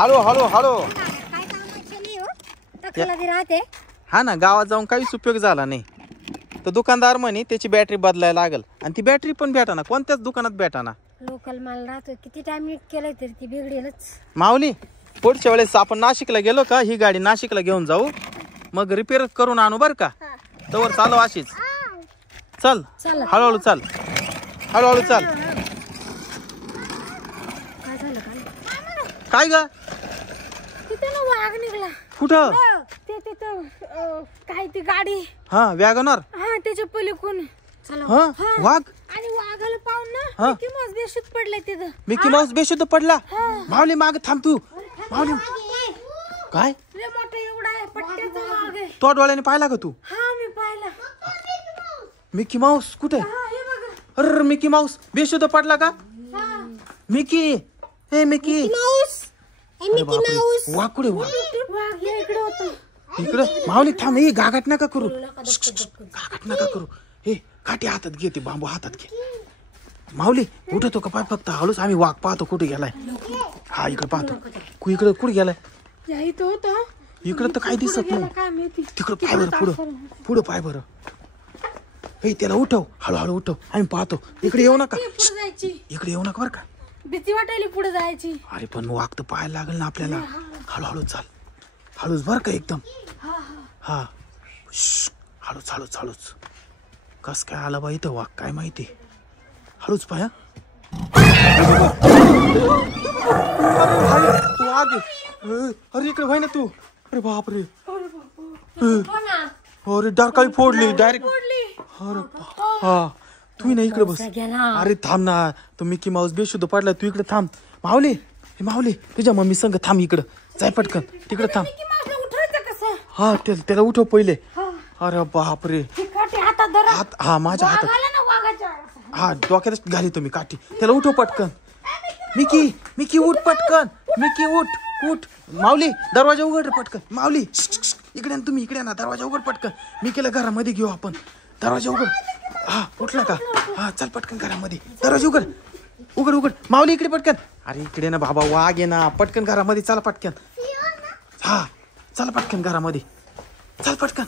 हळू हळू हळू. काय कामाची नाही हो, तकला ती राहते. हा ना, गावात जाऊन काहीच उपयोग झाला नाही. तर दुकानदार म्हणे त्याची बॅटरी बदलायला लागल, आणि ती बॅटरी पण भेटाना, कोणत्याच दुकानात भेटाना. लोकल माल राहतो, किती टाइम नीट केलं तरी ती बिघडेलच. माऊली, पुढच्या वेळेस आपण नाशिकला गेलो का ही गाडी नाशिकला घेऊन जाऊ, मग रिपेअर करून आणू बर का. तवर चालू अशीच. चल हळूहळू चाल, हळूहळू चाल. काय झालं काय ग? तिथे ना वाघ निघला. कुठं? ते तिथं काय ती गाडी. हा, वॅगनर. हा, त्याच्या पलीकडून. चला. हा, वाघ. आणि वाघाला पाहून ना मिकी माऊस बेशुद्ध पडलाय तिथं. मिकी माऊस बेशुद्ध पडला. माऊली माग थांब तू. माऊली काय? लय मोठा एवढा आहे, पट्ट्याचा वाघ आहे. तो डोळ्याने पाहिला का तू? हा, मी पाहिला. मिकी माऊस कुठे? हे बघा. अरे मिकी माऊस बेशुद्ध पडला का? मिकी, हे मिकी माऊस. Mickey Mouse. वाघ कुठे? वाघ इकडे होता. इकडे. माऊली थांब, हे गागाट नका करू, गागाट नका करू. हे काठी हातात घे, ते बांबू हातात घे. माऊली उठतो का पाय फक्त हळूच, आम्ही वाघ पाहतो कुठे गेलाय. हा, इकडे पाहतो. इकडे कुठे गेलाय? इकडे तर काही दिसत नाही. तिकडे पाय बरं, पुढं पुढं पाय बरं. हे त्याला उठव, हळूहळू उठव, आम्ही पाहतो. इकडे येऊ नका, इकडे येऊ नका बरं का. भीती वाटायली पुढे जायची. अरे पण वाघ तर पाहायला लागेल ना आपल्याला. हळूहळू चाल, हळूच बर का एकदम. हा, हळूच हळूच हळूच. कस काय आला बाई इथं वाघ काय माहिती. हळूच पाया. वाघ. अरे इकडे व्हाय ना तू. अरे बापरे. अरे डारकाळी फोडली डायरेक्ट. अरे हा, तू ना इकडे बस. अरे थांब ना, तो मिकी माऊस बेशुद्ध पडला, तू इकडे थांब. माऊली, माऊली तुझ्या मम्मी संग थांब, इकडं जाय पटकन, तिकडे थांब. हा, त्याला उठव पहिले. अरे बापरे. हात, हा माझ्या हातात. हा, डोक्यातच घाली तुम्ही काठी. त्याला उठव पटकन. मिकी, मिकी उठ पटकन. मिकी उठ, उठ. माऊली दरवाजा उघड पटकन. माऊली इकडे तुम्ही, इकडे ना, दरवाजा उघड पटकन. मिकीला घरामध्ये घेऊ आपण. दरवाजा उघड. हा, उठला का? हा, चल पटकन घरामध्ये. दरवाजा उघड, उघड उघड. माऊली इकडे पटकन. अरे इकडे ना बाबा, वाघ आहे ना, पटकन घरामध्ये चला पटकन. हा, चला पटकन घरामध्ये, चल पटकन.